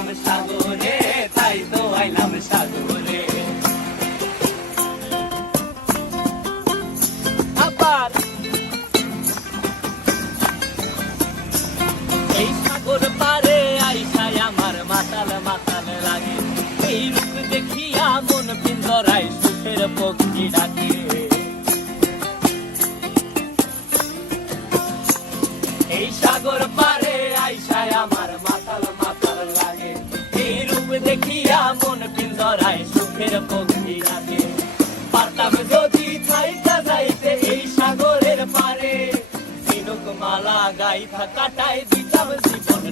আইলাম সাগরে, তাই তো আইলাম সাগরে। আবার এই সাগর পারে আইসায় আমার মাতাল মাতাল লাগে, এই রূপ দেখিয়া মন পিঞ্জরায় সুখের পক্ষী ডাকে। এই সাগর পারে আইসায় আমার মাতাল মাতাল লাগে, এই রূপ দেখিয়া মন পিঞ্জরায় সুখের পক্ষী ডাকে। পারতাম যদি থাইকা যাইতে এই সাগরের পারে, ঝিনুক মালা গাইথা কাটাই দিতাম জীবন